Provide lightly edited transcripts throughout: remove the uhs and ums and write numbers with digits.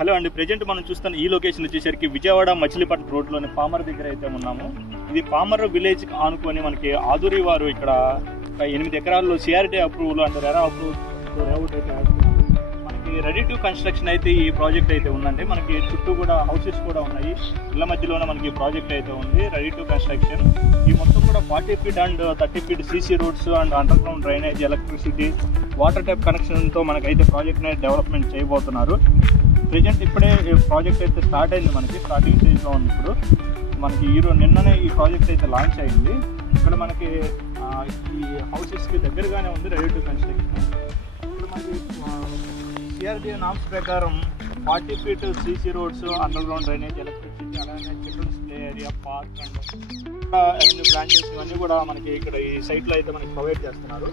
Hello అండి, present మనం చూస్తున్న ఈ లొకేషన్ వచ్చేసరికి విజయవాడ మచిలీపట్నం రోడ్లోని పామర్ దగ్గర అయితే ఉన్నాము. ఇది పామర్ విలేజ్ ఆనుకొని మనకి ఆదూరి వారు ఇక్కడ 8 ఎకరాల్లో CRT approval and RERA approval మనకి రెడీ టు కన్స్ట్రక్షన్ అయితే ఈ ప్రాజెక్ట్ అయితే ఉందండి. మనకి చుట్టూ కూడా హౌసెస్ కూడా ఉన్నాయి. ఇళ్ళ మధ్యలోనే మనకి ప్రాజెక్ట్ అయితే ఉంది రెడీ టు కన్స్ట్రక్షన్. ఈ మొత్తం కూడా 40 feet and 30 feet CC roads and underground drainage, electricity, water tap కనెక్షన్తో మనకైతే ప్రాజెక్ట్ని డెవలప్మెంట్ చేయబోతున్నారు. ప్రెజెంట్ ఇప్పుడే ప్రాజెక్ట్ అయితే స్టార్ట్ అయింది, మనకి స్టార్టింగ్ స్టేజ్లో ఉంది. ఇప్పుడు మనకి నిన్ననే ఈ ప్రాజెక్ట్ అయితే లాంచ్ అయింది. ఇక్కడ మనకి ఈ హౌసెస్కి దగ్గరగానే ఉంది రెడీ టు కన్స్ట్రక్షన్. ఇప్పుడు మనకి సిఆర్డీఏ నామ్స్ ప్రకారం 40 feet CC roads, underground drainage, electricity, అలానే children's play area, park and అవన్నీ ప్లాంటేషన్ ఇవన్నీ కూడా మనకి ఇక్కడ ఈ సైట్లో అయితే మనకి ప్రొవైడ్ చేస్తున్నారు.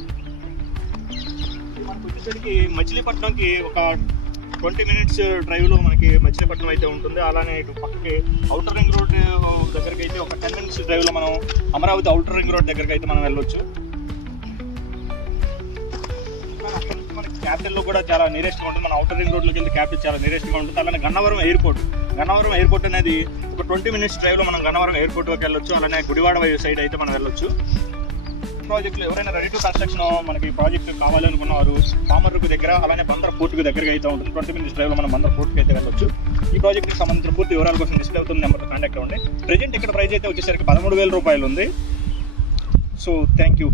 మనకు వచ్చేసరికి మచిలీపట్నంకి ఒక 20 మినిట్స్ డ్రైవ్లో మనకి మచిలీపట్నం అయితే ఉంటుంది. అలానే ఇటు పక్కకి అవుటర్ రింగ్ రోడ్ దగ్గరికి అయితే ఒక 10 మినిట్స్ డ్రైవ్లో మనం అమరావతి అవుటర్ రింగ్ రోడ్ దగ్గరికి అయితే మనం వెళ్ళొచ్చు. అక్కడ నుంచి మనకి క్యాపిటల్లో కూడా చాలా నియరెస్ట్గా ఉంటుంది. మన అవుటర్ రింగ్ రోడ్లోకి వెళ్తే క్యాపిటల్ చాలా నియరెస్ట్గా ఉంటుంది. అలానే గన్నవరం ఎయిర్పోర్ట్ అనేది ఒక 20 మినిట్స్ డ్రైవ్లో మనం గన్నవరం ఎయిర్పోర్ట్కి వెళ్ళొచ్చు. అలానే గుడివాడ సైడ్ అయితే మనం వెళ్ళొచ్చు. ప్రాజెక్టులు ఎవరైనా రెడీ టు కన్స్ట్రక్షన్ మనకి ప్రాజెక్ట్ కావాలనుకున్నవారు పామర్కు దగ్గర, అలానే బందర్ పోర్టుకు దగ్గరగా అయితే ఉంటుంది. 20 మినిట్స్ డ్రైవ్లో మనం బందర్ పోర్టుకి అయితే వెళ్ళొచ్చు. ఈ ప్రాజెక్ట్కి సంబంధించిన పూర్తి వివరాల కోసం డిస్ప్లే అవుతుంది నెంబర్తో కాంటాక్ట్ అవ్వండి. ప్రెజెంట్ ఇక్కడ ప్రైస్ అయితే వచ్చేసరికి 13,000 రూపాయలు ఉంది. So thank you.